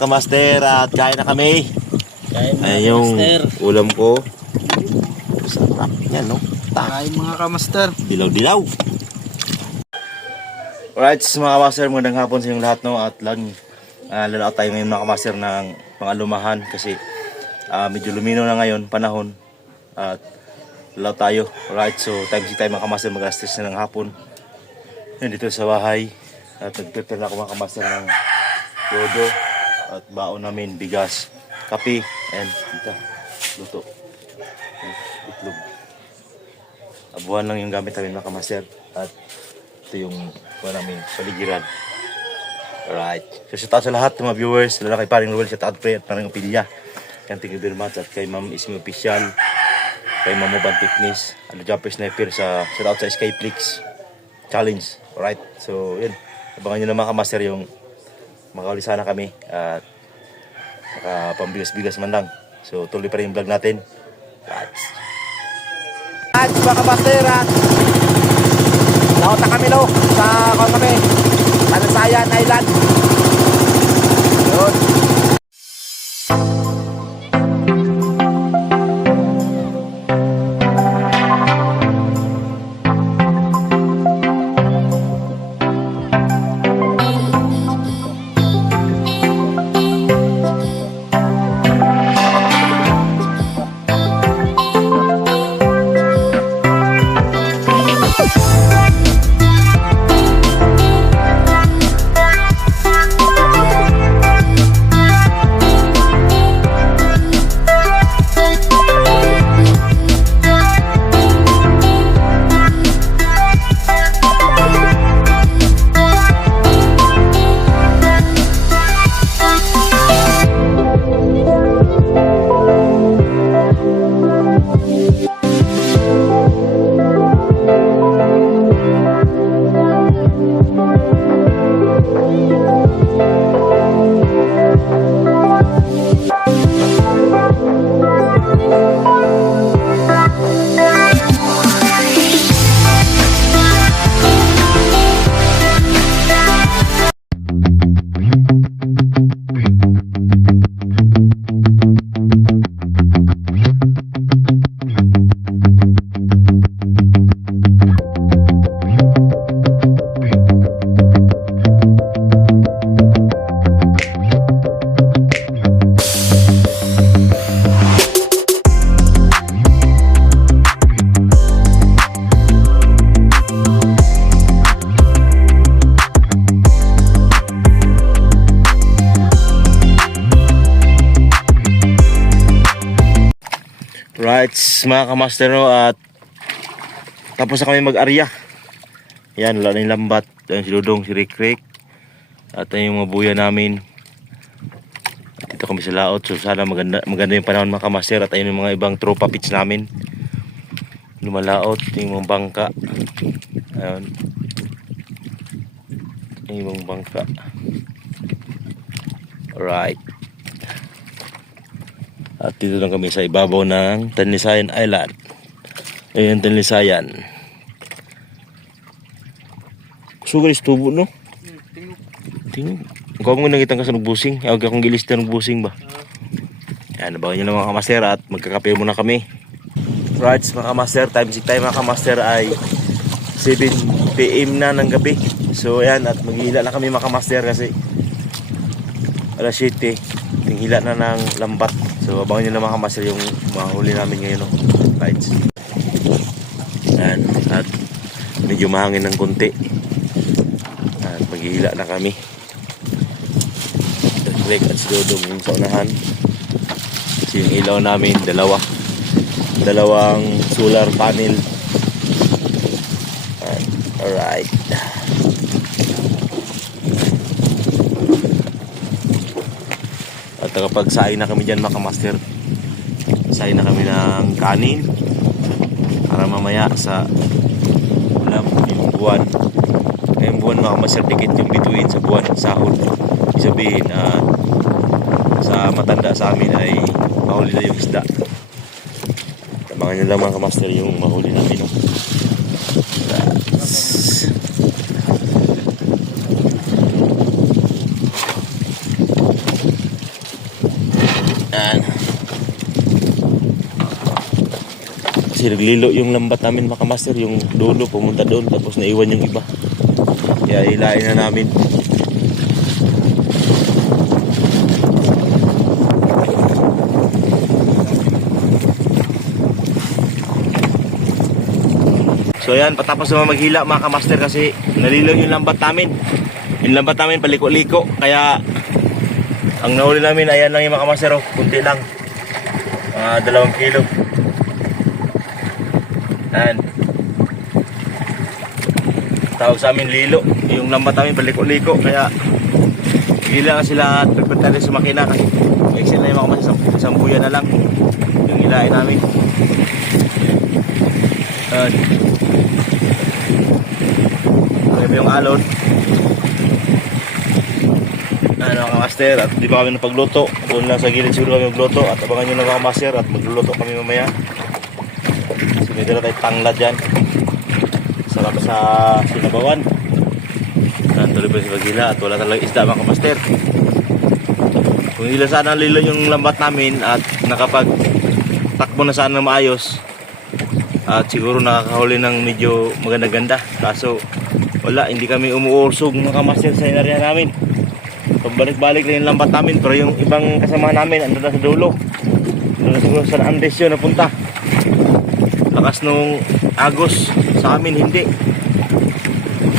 mga kamaster at kain na kami. Ay yung ulam ko. Sarap yan, no? Kain mga kamaster. Dilaw-dilaw. Alright, mga kamaster, magandang hapon sa inyong lahat, no? At lalaot tayo ngayon mga kamaster ng pangalumahan kasi medyo lumino na ngayon panahon. At lalaot tayo. Alright, so time si tayo mga kamaster, mag-alas 3 na ng hapon. Dito sa bahay. At nag-prepare na ako mga kamaster ng lodo at baon namin, bigas, kape, and dito, luto, itlog. Abuhan lang yung gamit namin mga kamaster. At ito yung buwan namin paligiran. Alright. So shout out sa lahat ng mga viewers, lalo kay Paring Ruel, shout out pre at Paring Opilya. Thank you very much. At kay Ma'am Ismi Official, kay Ma'am Moban Fitness, Jumper Sniper sa shout out sa Skyflix Challenge. Alright. So yun. Abangan nyo na mga kamaster yung makahuli sana kami at makapambigas-bigas man lang. So tuloy pa rin yung vlog natin. At mga kamaster, laot na kami lo sa kami Tansayan Island. Yun. Right, mga kamaster, no, at tapos na kami mag-arya. Yan, wala na yung lambat. Yan, si Dudong, si Rick. At yung mga buya namin. Dito kami sa laot. So sana maganda yung panahon mga kamaster. At ayun yung mga ibang tropa pits namin. Lumalaot, yung mga bangka. Ayun. Yung mga bangka. Alright. At dito lang kami sa ibabaw ng Tanlisayan Island. Ayan, Tanlisayan. Sugar is tubo, no? Tingin. Ikaw mo nangitang ka sa nagbusing. Huwag akong gilista ng busing ba? Ayan, nabawan nyo na mga kamaster at magkakape muna kami. Right, mga kamaster. Time mga kamaster ay 7 PM na ng gabi. So ayan, at maghihila na kami mga kamaster kasi alas 7. Tinghila na ng lambat. So abangan nyo na mga kamaster yung mahuli namin ngayon, no? Right. At medyo mahangin ng konti. At maghihila na kami. Rick at Dudong yung sa unahan. Kasi yung ilaw namin dalawang solar panel. Alright. At nakapagsain na kami dyan mga kamaster. Sain na kami ng kanin para mamaya sa ulam yung buwan. Ngayong buwan mga kamaster, dikit yung bituin sa buwan, sahod. Ibig sabihin sa matanda sa amin ay mahuli na yung isda. Tabangan nyo lang mga kamaster yung mahuli namin, no? Kasi naglilo yung lambat namin mga kamaster, yung dulo pumunta doon tapos naiwan yung iba. Kaya hilain na namin. So yan, patapos naman maghila mga kamaster kasi nalilo yung lambat namin. Yung lambat namin paliko-liko. Kaya ang nahuli namin, ayan lang yung mga kamaster, oh, kunti lang. 2 kilo. Yan. Tawag sa amin lilo. Yung lambat namin paliko-liko. Kaya hila sila at pagpunta rin sa makina kasi excel na yung mga kamaster, isang buya na lang yung hilain namin. Yan. Grabe yung alon. Ano mga master, at di pa kami napagluto. Doon lang sa gilid siguro kami magluto. At abangan nyo na mga master at magluluto kami mamaya. So may dala tayong tanglad dyan. Sarap sa sinabawan. Tuloy pa sa pagila at wala talagang isda mga master. Kung hindi lang sana lilo yung lambat namin at nakapag-takbo na sana maayos, at siguro nakakahuli ng medyo maganda-ganda. Kaso wala, hindi kami umuursog mga master sa inarya namin. Pabalik-balik rin yung lambat namin, pero yung ibang kasama namin andun na sa dulo. Andun na siguro sa Andes yun napunta. Lakas nung agos, sa amin hindi.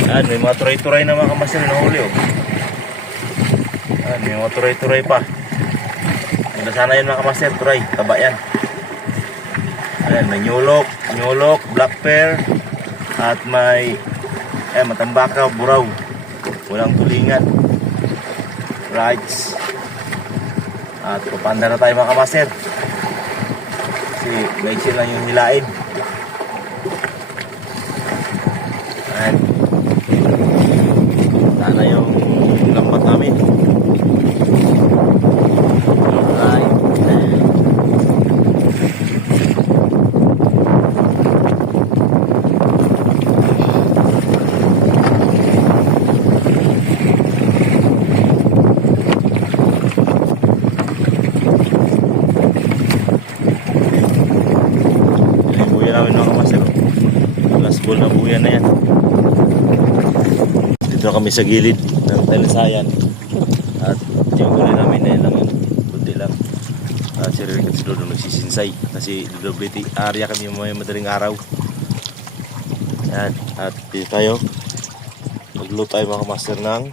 Yan, may mga turay-turay na mga kamaster na huli, oh. Yan, may mga turay-turay pa. Ganda sana yun mga kamaster, turay, taba yan. Ayan, may nyulok, black pear, at may matambaka, buraw. Walang tulingan. Rights. At papanda na tayo mga kamaster. Kasi maiksin lang yung hilain. Ayan. Sana yung lambat namin. Alright. Na buya na yan. Dito kami sa gilid ng Talisayan at yung gulay namin na yan lang yun, kunti lang. Si Rick at si Dodo nagsisinsay kasi lilobliti area kami may madaling araw. Yan. At dito tayo magluto tayo mga master ng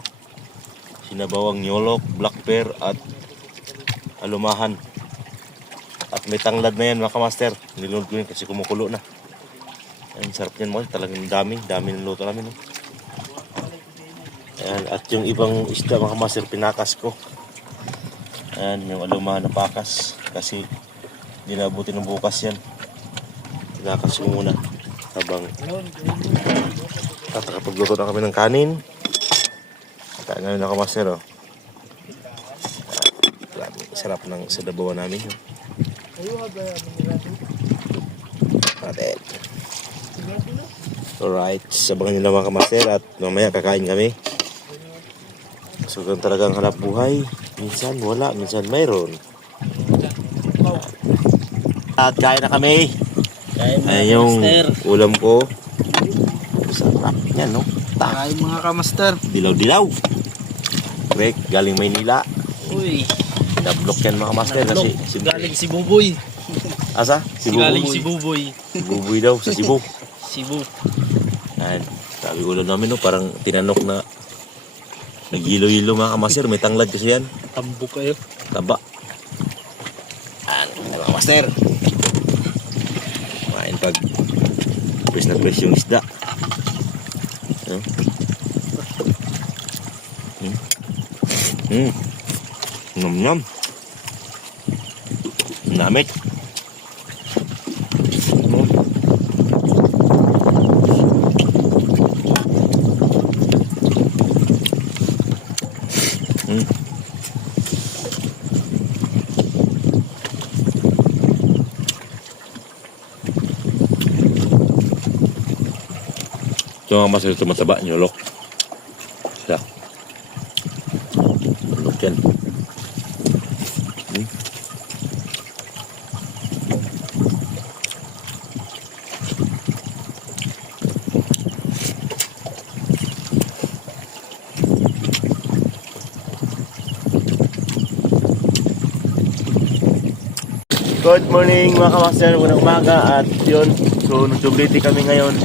sinabawang nyolok, black pear at alumahan. At may tanglad na yan mga master, nilunod ko yun kasi kumukulo na. Ang sarap yan mo, talagang dami ng luto namin. Ayan, at yung ibang isda mga master pinakas ko. Ayan, yung alumahan na pakas kasi hindi naabutin ng bukas yan. Pinakas ko muna habang nakapagluto na kami ng kanin. Kaya ngayon mga master, oh. Sarap ng sadabawan namin. Natin. Alright, sabangan nyo naman kamaster at mamaya kakain kami. So ganun talagang hanap buhay. Minsan wala, minsan mayroon. At kain na kami. Ay yung ulam ko. Sarap yan, no? Kain mga kamaster. Dilaw-dilaw. Correct, galing Maynila. Uy, Nablok yan mga master kasi galing si Buboy. Asa? Si Buboy. Galing si Buboy. Si Buboy daw sa Cebu. Cebu. Ayan, sabi ulam namin, no, parang tinanok na nagilo-hilo mga kamaster. May tanglad kasi yan. Tambo kayo. Taba. Ayan, mga kamaster. Kumain pag press na press yung isda. Ayan. Nyam-nyam. Namit. Ito mga masarap ito mataba, nyolok. Siya. Nyolok yan. Good morning mga kamaster, unang umaga at yun, so nagdubliti kami ngayon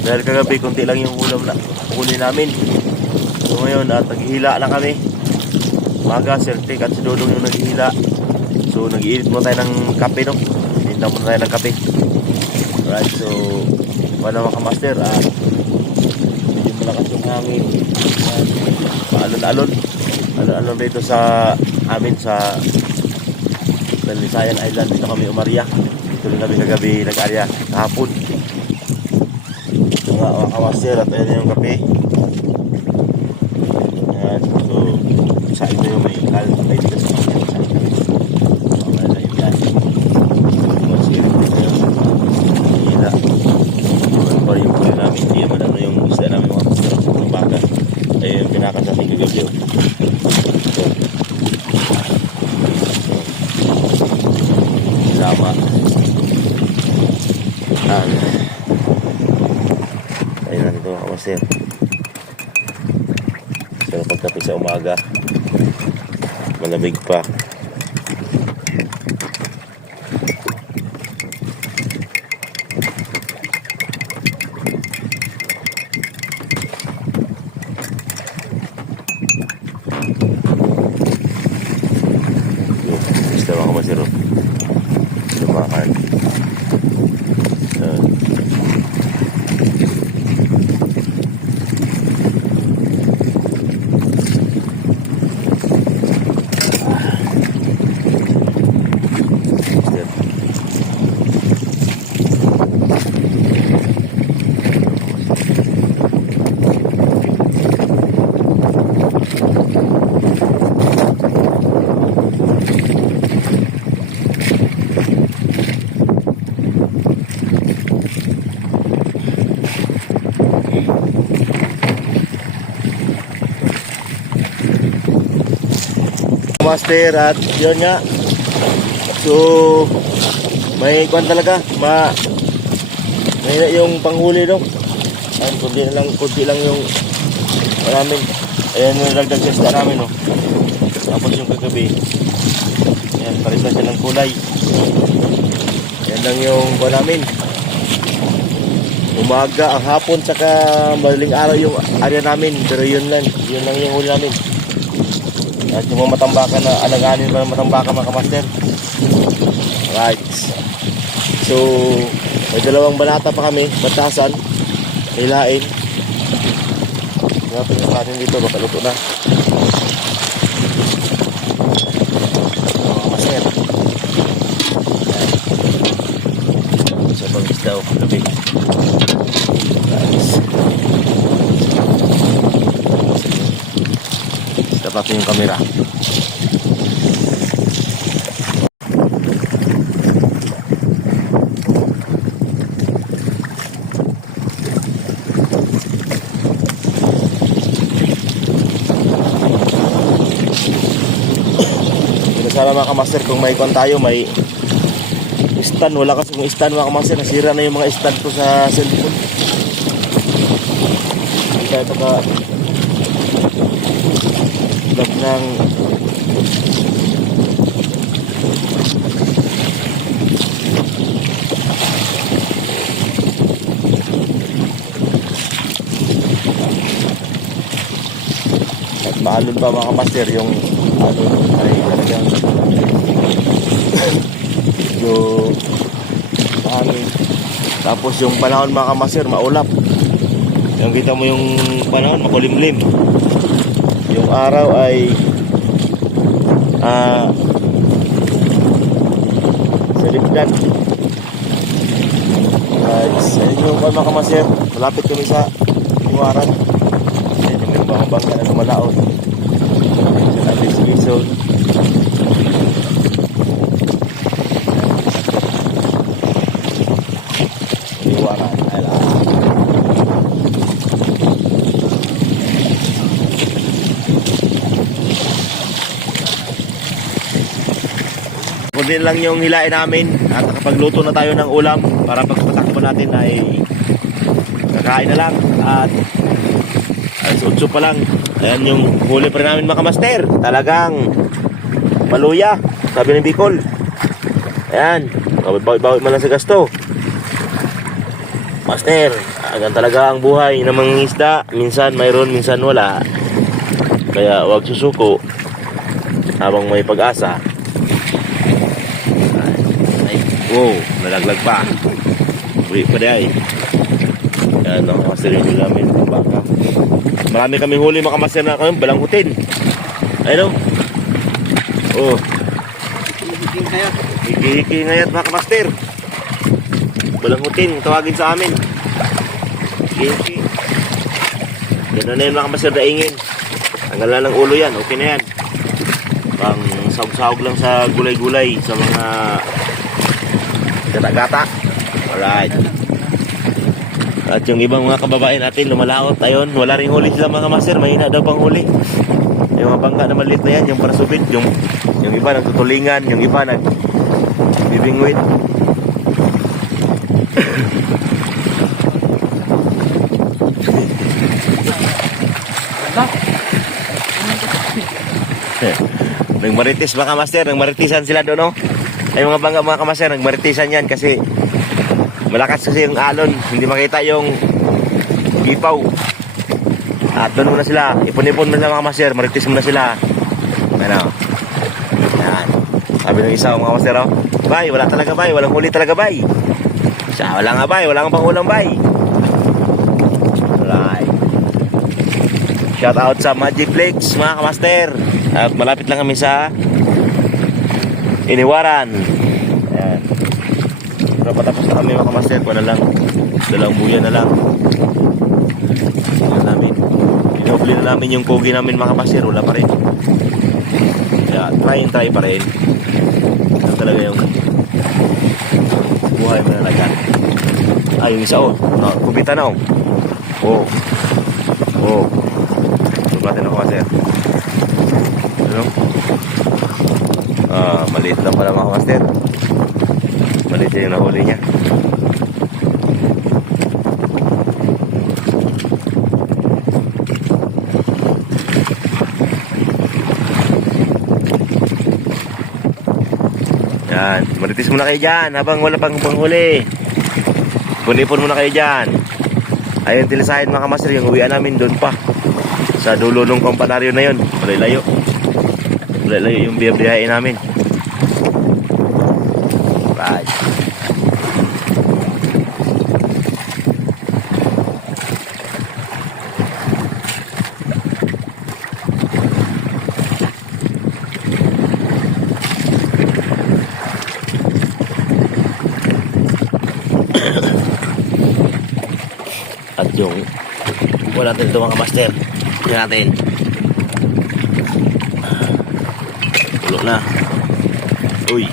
dahil kagabi konti lang yung ulam na huli namin. So ngayon at naghihila na kami. Umaga, Sir Tek at si Dodong yung naghihila. So nag-iinit muna tayo ng kape, no? Iinit muna tayo ng kape. Alright, so wala mga kamaster at medyo malakas yung hangin at paalon-alon. Alon-alon dito sa amin sa Lisayan Island. Dito kami umarya. Dito rin kami kagabi nag-arya kahapon. Mga kamaster at ayun yung kape. Ayan. So sa ito yung may kalit na kayo dito sa mga na yun yan. Masirit dito yung hila. Ano pa yung huli namin. Hindi naman ano yung isda namin mga kamaster ng baka. Ayun yung pinakan sa ating kagabi. Sama. Ayun na dito mga kamaster. So pagkapi sa umaga, malamig pa. Basta mga kamaster, lumakan. Master at yun nga, so may kwan talaga may yung panghuli, no? Ayun, kunti lang yung namin. Ayan yung nagdag sa isda namin, no? Tapos yung kagabi, ayan, pares na siya ng kulay. Ayan lang yung kwan namin. Umaga, ang hapon, saka madaling araw yung area namin, pero yun lang yung huli namin. At yung mga matambakan na alaganin pa ng matambakan mga kamaster. Right. So may dalawang balata pa kami, batasan, hilain. Napin natin dito, baka luto na. Mga kamaster. Sa pag-isdaw, gabi. Right. Dapat yung kamera. Sana mga kamaster kung may kwan tayo, may stand. Wala kasi kung stand mga kamaster, nasira na yung mga stand ko sa cellphone. Hindi tayo baka lab ng at maalon pa mga kamaster yung alon ay talagang so hangin. Tapos yung panahon mga kamaster maulap, yung kita mo yung panahon makulimlim, yung araw ay sa lipdan. Ayun yung mga kamaster, malapit kami sa Iwaran. Ayun yung mga bangka na lumalaot sa natin sa Quezon. Iwaran, ayun. Kunti lang yung hilain namin at nakapagluto na tayo ng ulam para pagpatakbo natin ay kakain na lang at alas 8 pa lang. Ayan yung huli pa rin namin mga kamaster. Talagang maluya, sabi ng Bicol. Ayan, bawi-bawi man lang sa gasto. Master, agan talaga ang buhay ng mga isda. Minsan mayroon, minsan wala. Kaya huwag susuko habang may pag-asa. Ay, wow, nalaglag pa. Uwi pa di ay. Yan ang master yung namin ng baka. Marami kaming huli mga master na kami, balanghutin. Ayun o. Oh. Hiki-hiki ngayat mga master. Balanghutin, tawagin sa amin. Hiki-hiki. Gano'n na yun mga master, daingin. Tanggal na ng ulo yan, okay na yan. Pang sahog-sahog lang sa gulay-gulay, sa mga gata-gata. Alright. At yung ibang mga kababae natin lumalaot, ayun, wala ring huli sila mga master, mahina daw pang huli. Yung mga bangka na maliit na yan, yung parasubid, yung iba nagtutulingan, yung iba nagbibingwit. Nagmaritis mga kamaster, nagmaritisan sila doon, no? Ay mga bangga mga kamaster, nagmaritisan yan kasi malakas kasi yung alon, hindi makita yung gipaw. At doon muna sila, ipon-ipon muna mga kamaster, maritis muna sila. Ano? Yan. Sabi ng isa mga kamaster, oh, bay, wala talaga bay, walang huli talaga bay. Siya, wala nga bay, wala nga pangulang bay. Alright. Shout out sa Magic Flakes mga kamaster. At malapit lang kami sa Iniwaran. Ayan. Pero patapos na kami mga kamaster. Kung na lang, dalang buya na lang. Yan namin. Inihubli na namin yung kogi namin mga kamaster. Wala pa rin. Kaya try pa rin. Ito talaga yung buhay mo na lagan. Ah, yung isa oh. Kubita na oh. Oh. Oh. Subatin ako kamaster. Ano? Maliit lang pala mga master. Maliit yung nahuli niya. Yan, maritis muna kayo dyan habang wala pang panghuli. Punipon muna kayo dyan. Ayun, tilisahin mga master, yung uwian namin doon pa sa dulo ng kompanaryo na yun. Malayo yung biyahe namin. Right. At yung wala natin ito mga master. Tingnan natin. Pulo na. Uy.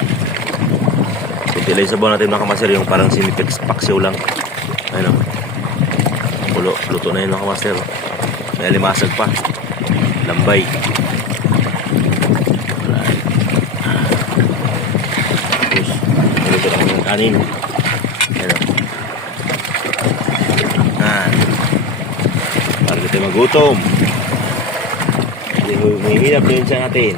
Kunti lang yung sabaw natin mga kamaster. Yung parang sinipaksiw lang. Ayun o. Pulo. Luto na yun mga kamaster. May limasag pa. Lambay. Alright. Tapos, luto na kami ng kanin. Ayun o. Para kita magutom. Hindi mo hihirap din siya natin.